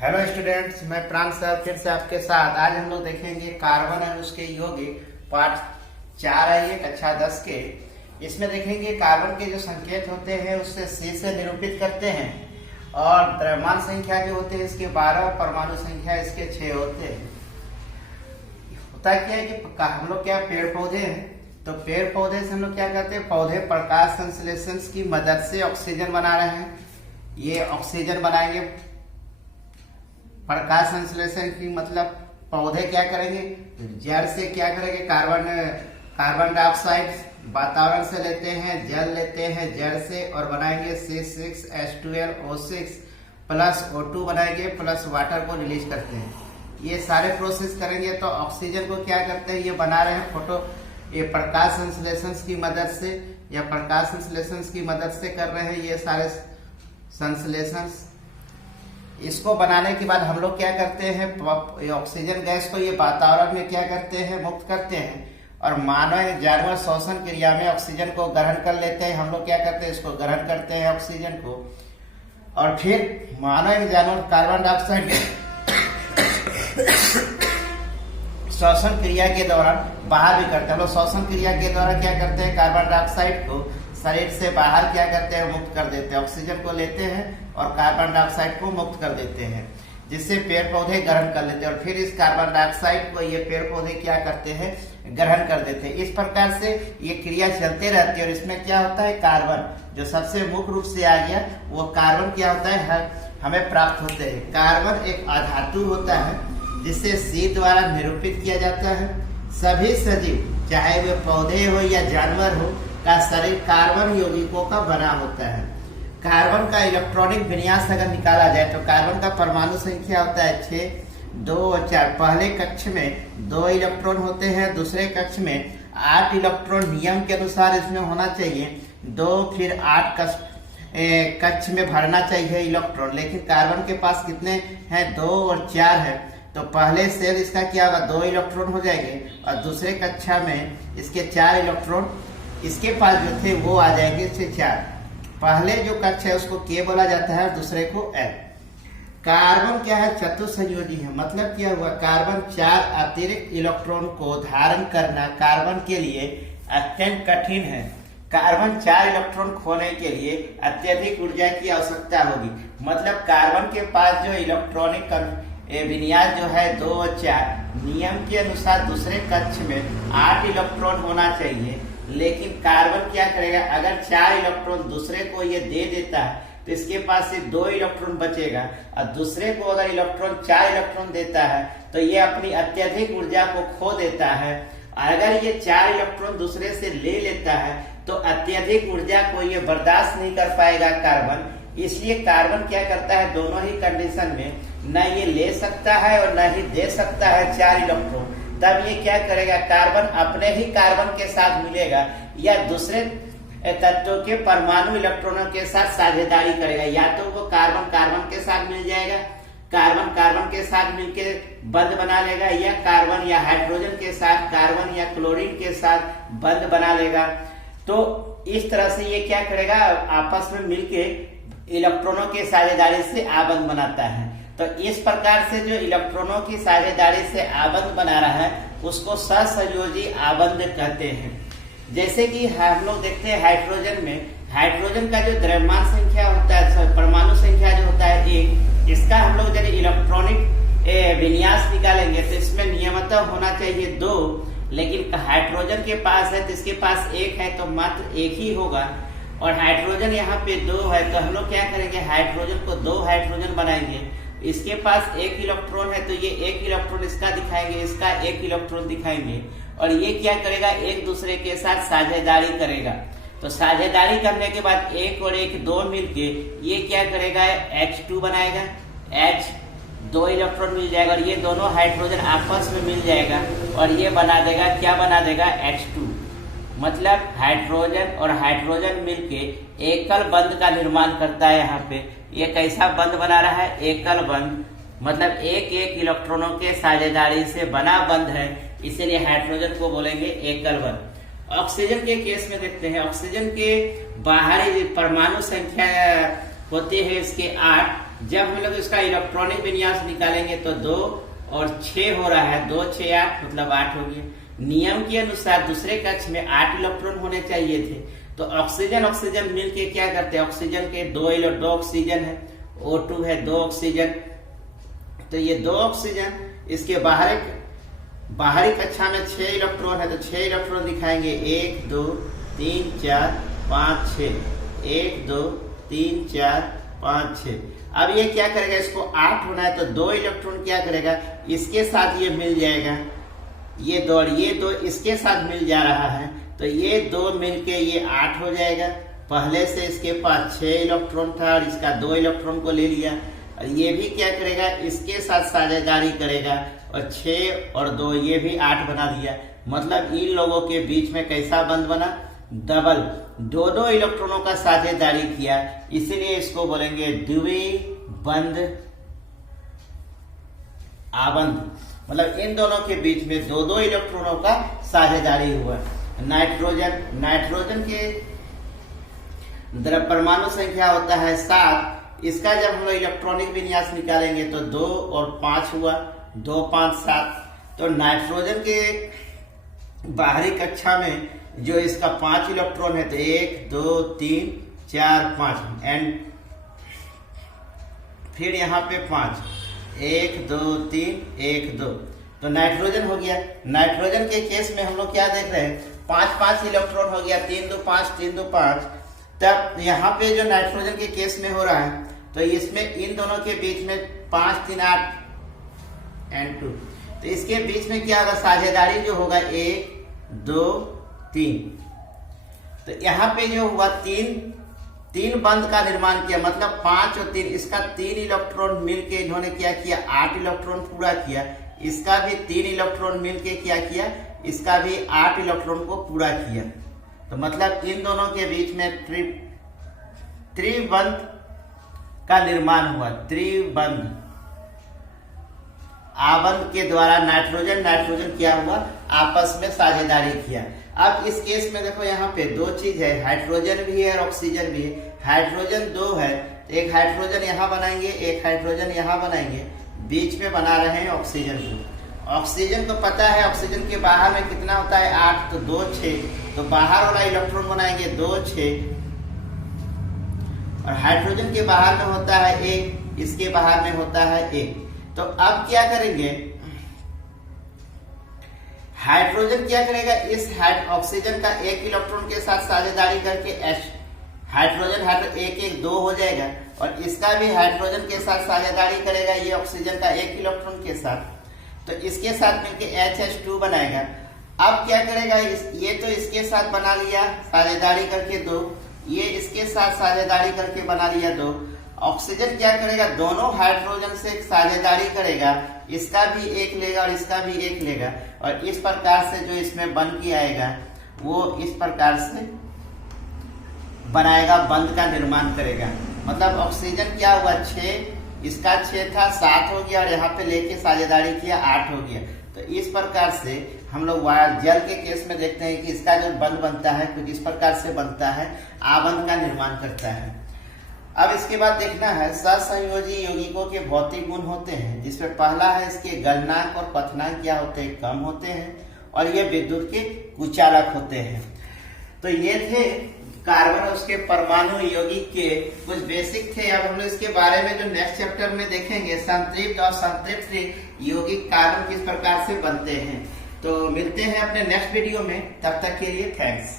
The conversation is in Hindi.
हेलो स्टूडेंट्स, मैं प्रांत सर फिर से आपके साथ। आज हम लोग देखेंगे कार्बन और उसके यौगिक पार्ट 4 है ये कक्षा 10 के। इसमें देखेंगे कार्बन के जो संकेत होते हैं उससे C से निरूपित करते हैं, और द्रव्यमान संख्या जो होते हैं इसके 12 और परमाणु संख्या इसके 6 होते हैं। होता क्या है कि हम लोग क्या पेड़ पौधे हैं, तो पेड़ पौधे से हम लोग क्या करते हैं, पौधे प्रकाश संश्लेषण की मदद से ऑक्सीजन बना रहे हैं। ये ऑक्सीजन बनाएंगे प्रकाश संश्लेषण की, मतलब पौधे क्या करेंगे, जड़ से क्या करेंगे, कार्बन डाइऑक्साइड वातावरण से लेते हैं, जल लेते हैं जड़ से और बनाएंगे C6H12O6 प्लस O2 बनाएंगे प्लस वाटर को रिलीज करते हैं। ये सारे प्रोसेस करेंगे तो ऑक्सीजन को क्या करते हैं, ये बना रहे हैं ये प्रकाश संश्लेषण की मदद से या प्रकाश संश्लेषण की मदद से कर रहे हैं ये सारे संश्लेषण। इसको बनाने के बाद हम लोग क्या करते हैं, ऑक्सीजन गैस को ये वातावरण में क्या करते हैं, मुक्त करते हैं, और मानव जानवर श्वसन क्रिया में ऑक्सीजन को ग्रहण कर लेते हैं। हम लोग क्या करते हैं, इसको ग्रहण करते हैं ऑक्सीजन को, और फिर मानव जानवर कार्बन डाइऑक्साइड श्वसन क्रिया के दौरान बाहर भी करते हैं। हम लोग श्वसन क्रिया के दौरान क्या करते हैं, कार्बन डाइऑक्साइड को शरीर से बाहर क्या करते हैं, मुक्त कर देते हैं। ऑक्सीजन को लेते हैं और कार्बन डाइऑक्साइड को मुक्त कर देते हैं, जिससे पेड़ पौधे ग्रहण कर लेते हैं, और फिर इस कार्बन डाइऑक्साइड को ये पेड़ पौधे क्या करते हैं, ग्रहण कर देते हैं। इस प्रकार से ये क्रिया चलते रहती है। और इसमें क्या होता है, कार्बन जो सबसे मुख्य रूप से आ गया, वो कार्बन क्या होता है, हमें प्राप्त होते हैं। कार्बन एक अधातु होता है जिसे C द्वारा निरूपित किया जाता है। सभी सजीव, चाहे वे पौधे हो या जानवर हो, का शरीर कार्बन यौगिकों का बना होता है। कार्बन का इलेक्ट्रॉनिक विन्यास अगर निकाला जाए तो कार्बन का परमाणु संख्या होता है 6, 2 और 4। पहले कक्ष में 2 इलेक्ट्रॉन होते हैं, दूसरे कक्ष में 8 इलेक्ट्रॉन नियम के अनुसार इसमें होना चाहिए। 2 फिर 8 कक्ष में भरना चाहिए इलेक्ट्रॉन, लेकिन कार्बन के पास कितने हैं, 2 और 4 है। तो पहले सेल इसका क्या होगा, 2 इलेक्ट्रॉन हो जाएंगे, और दूसरे कक्षा में इसके 4 इलेक्ट्रॉन इसके पास जो थे वो आ जाएंगे, इससे 4। पहले जो कक्ष है उसको K बोला जाता है, दूसरे को L। कार्बन क्या है, चतुसंयोजी है। मतलब क्या हुआ, कार्बन 4 अतिरिक्त इलेक्ट्रॉन को धारण करना कार्बन के लिए अत्यंत कठिन है। कार्बन 4 इलेक्ट्रॉन खोने के लिए अत्यधिक ऊर्जा की आवश्यकता होगी। मतलब कार्बन के पास जो इलेक्ट्रॉनिक विन्यास जो है 2 और 4, नियम के अनुसार दूसरे कक्ष में 8 इलेक्ट्रॉन होना चाहिए, लेकिन कार्बन क्या करेगा, अगर 4 इलेक्ट्रॉन दूसरे को ये दे देता है तो इसके पास से 2 इलेक्ट्रॉन बचेगा, और दूसरे को अगर 4 इलेक्ट्रॉन देता है तो ये अपनी अत्यधिक ऊर्जा को खो देता है। अगर ये 4 इलेक्ट्रॉन दूसरे से ले लेता है तो अत्यधिक ऊर्जा को ये बर्दाश्त नहीं कर पाएगा कार्बन। इसलिए कार्बन क्या करता है, दोनों ही कंडीशन में न ये ले सकता है और न ही दे सकता है 4 इलेक्ट्रॉन। तब ये क्या करेगा, कार्बन अपने ही कार्बन के साथ मिलेगा या दूसरे तत्वों के परमाणु इलेक्ट्रॉनों के साथ साझेदारी करेगा। या तो वो कार्बन कार्बन के साथ मिल जाएगा, कार्बन कार्बन के साथ मिलके बंध बना लेगा, या कार्बन या हाइड्रोजन के साथ, कार्बन या क्लोरीन के साथ बंध बना लेगा। तो इस तरह से ये क्या करेगा, आपस में मिलके इलेक्ट्रॉनों के साझेदारी से आबंध बनाता है। तो इस प्रकार से जो इलेक्ट्रॉनों की साझेदारी से आबंध बना रहा है उसको सहसंयोजी आबंध कहते हैं। जैसे कि हम लोग देखते हैं हाइड्रोजन में, हाइड्रोजन का जो द्रव्यमान संख्या होता है, परमाणु संख्या जो होता है 1, इसका हम लोग यदि इलेक्ट्रॉनिक विन्यास निकालेंगे तो इसमें नियमतः होना चाहिए 2, लेकिन हाइड्रोजन के पास है तो इसके पास 1 है तो मात्र 1 ही होगा, और हाइड्रोजन यहाँ पे 2 है तो हम लोग क्या करेंगे, हाइड्रोजन को 2 हाइड्रोजन बनाएंगे। इसके पास 1 इलेक्ट्रॉन है तो ये 1 इलेक्ट्रॉन इसका दिखाएंगे, इसका 1 इलेक्ट्रॉन दिखाएंगे, और ये क्या करेगा, एक दूसरे के साथ साझेदारी करेगा। तो साझेदारी करने के बाद 1 और 1 2 मिलके ये क्या करेगा, H2 बनाएगा, H 2 इलेक्ट्रॉन मिल जाएगा, और ये दोनों हाइड्रोजन आपस में मिल जाएगा और ये बना देगा, क्या बना देगा, H2। मतलब हाइड्रोजन और हाइड्रोजन मिलके एकल बंध का निर्माण करता है। यहाँ पे ये कैसा बंध बना रहा है, एकल बंध, मतलब एक इलेक्ट्रॉनों के साझेदारी से बना बंध है, इसीलिए हाइड्रोजन को बोलेंगे एकल बंध। ऑक्सीजन के केस में देखते हैं, ऑक्सीजन के बाहरी परमाणु संख्या होते हैं इसके 8, जब हम लोग इसका इलेक्ट्रॉनिक विन्यास निकालेंगे तो 2 और 6 हो रहा है, 2 6 8 मतलब 8 हो गया। नियम के अनुसार दूसरे कक्ष में 8 इलेक्ट्रॉन होने चाहिए थे। तो ऑक्सीजन ऑक्सीजन मिलके क्या करते हैं, ऑक्सीजन के 2 ऑक्सीजन है, O2 है 2 ऑक्सीजन। तो ये 2 ऑक्सीजन, इसके बाहरी कक्षा में 6 इलेक्ट्रॉन है, तो 6 इलेक्ट्रॉन दिखाएंगे 1 2 3 4 5 6, 1 2 3 4 5 6। अब ये क्या करेगा, इसको 8 होना है तो 2 इलेक्ट्रॉन क्या करेगा, इसके साथ ये मिल जाएगा, ये 2 और ये 2 इसके साथ मिल जा रहा है, तो ये 2 मिलके ये 8 हो जाएगा। पहले से इसके पास 6 इलेक्ट्रॉन था और इसका 2 इलेक्ट्रॉन को ले लिया, और ये भी क्या करेगा, इसके साथ साझेदारी करेगा और 6 और 2 ये भी 8 बना दिया। मतलब इन लोगों के बीच में कैसा बंध बना, डबल, 2 इलेक्ट्रॉनों का साझेदारी किया, इसीलिए इसको बोलेंगे द्विबंध आबंध। मतलब इन दोनों के बीच में 2 इलेक्ट्रॉनों का साझेदारी हुआ। नाइट्रोजन के परमाणु संख्या होता है 7। इसका जब हम लोग इलेक्ट्रॉनिक विन्यास निकालेंगे तो 2 और 5 हुआ, 2 5 7। तो नाइट्रोजन के बाहरी कक्षा में जो इसका 5 इलेक्ट्रॉन है, तो 1 2 3 4 5 एंड फिर यहाँ पे 5, 1 2 3 1 2, तो नाइट्रोजन हो गया। नाइट्रोजन के केस में हम लोग क्या देख रहे हैं, 5 5 इलेक्ट्रॉन हो गया, 3 2 5 3 2 5। तब यहाँ पे जो नाइट्रोजन के केस में हो रहा है, तो इसमें इन दोनों के बीच में 5 3 8 एंड 2, तो इसके बीच में क्या होगा, साझेदारी जो होगा 1 2 3। तो यहाँ पे जो हुआ 3 बंध का निर्माण किया, मतलब 5 और 3, इसका 3 इलेक्ट्रॉन मिलके इन्होंने क्या किया, 8 इलेक्ट्रॉन पूरा किया। इसका भी 3 इलेक्ट्रॉन मिलके क्या किया, इसका भी 8 इलेक्ट्रॉन को पूरा किया। तो मतलब इन दोनों के बीच में त्रिबंध का निर्माण हुआ। त्रिबंध आबंध के द्वारा नाइट्रोजन क्या हुआ, आपस में साझेदारी किया। अब इस केस में देखो यहाँ पे 2 चीज है, हाइड्रोजन भी है और ऑक्सीजन भी है। हाइड्रोजन 2 है, तो एक हाइड्रोजन यहाँ बनाएंगे, एक हाइड्रोजन यहाँ बनाएंगे, बीच में बना रहे हैं ऑक्सीजन को। ऑक्सीजन को पता है ऑक्सीजन के बाहर में कितना होता है 8, तो 2 6, तो बाहर वाला इलेक्ट्रॉन बनाएंगे 2 6, और हाइड्रोजन के बाहर में होता है 1, इसके बाहर में होता है 1। तो अब क्या करेंगे, हाइड्रोजन क्या करेगा, इस ऑक्सीजन का 1 इलेक्ट्रॉन के साथ साझेदारी करके हाइड्रोजन 1 1 2 हो जाएगा, और इसका भी हाइड्रोजन के साथ साझेदारी करेगा ये ऑक्सीजन का 1 इलेक्ट्रॉन के साथ, तो इसके साथ मिलके HH2 बनाएगा। अब क्या करेगा, ये तो इसके साथ बना लिया साझेदारी करके 2, ये इसके साथ साझेदारी करके बना लिया 2। ऑक्सीजन क्या करेगा, दोनों हाइड्रोजन से साझेदारी करेगा, इसका भी 1 लेगा और इसका भी 1 लेगा, और इस प्रकार से जो इसमें बन के आएगा वो इस प्रकार से बनाएगा, बंध का निर्माण करेगा। मतलब ऑक्सीजन क्या हुआ 6, इसका 6 था 7 हो गया, और यहाँ पे लेके साझेदारी किया 8 हो गया। तो इस प्रकार से हम लोग जल के केस में देखते हैं कि इसका जो बंध बनता है कुछ इस प्रकार से बनता है, आबंध का निर्माण करता है। अब इसके बाद देखना है सहसंयोजी यौगिकों के भौतिक गुण होते हैं, जिसमें पहला है इसके गलनांक और पथनांक क्या होते हैं, कम होते हैं, और ये विद्युत के कुचालक होते हैं। तो ये थे कार्बन और उसके परमाणु यौगिक के कुछ बेसिक थे। अब हम लोग इसके बारे में जो नेक्स्ट चैप्टर में देखेंगे, संतृप्त और संतृप्त यौगिक कार्बन किस प्रकार से बनते हैं। तो मिलते हैं अपने नेक्स्ट वीडियो में, तब तक के लिए थैंक्स।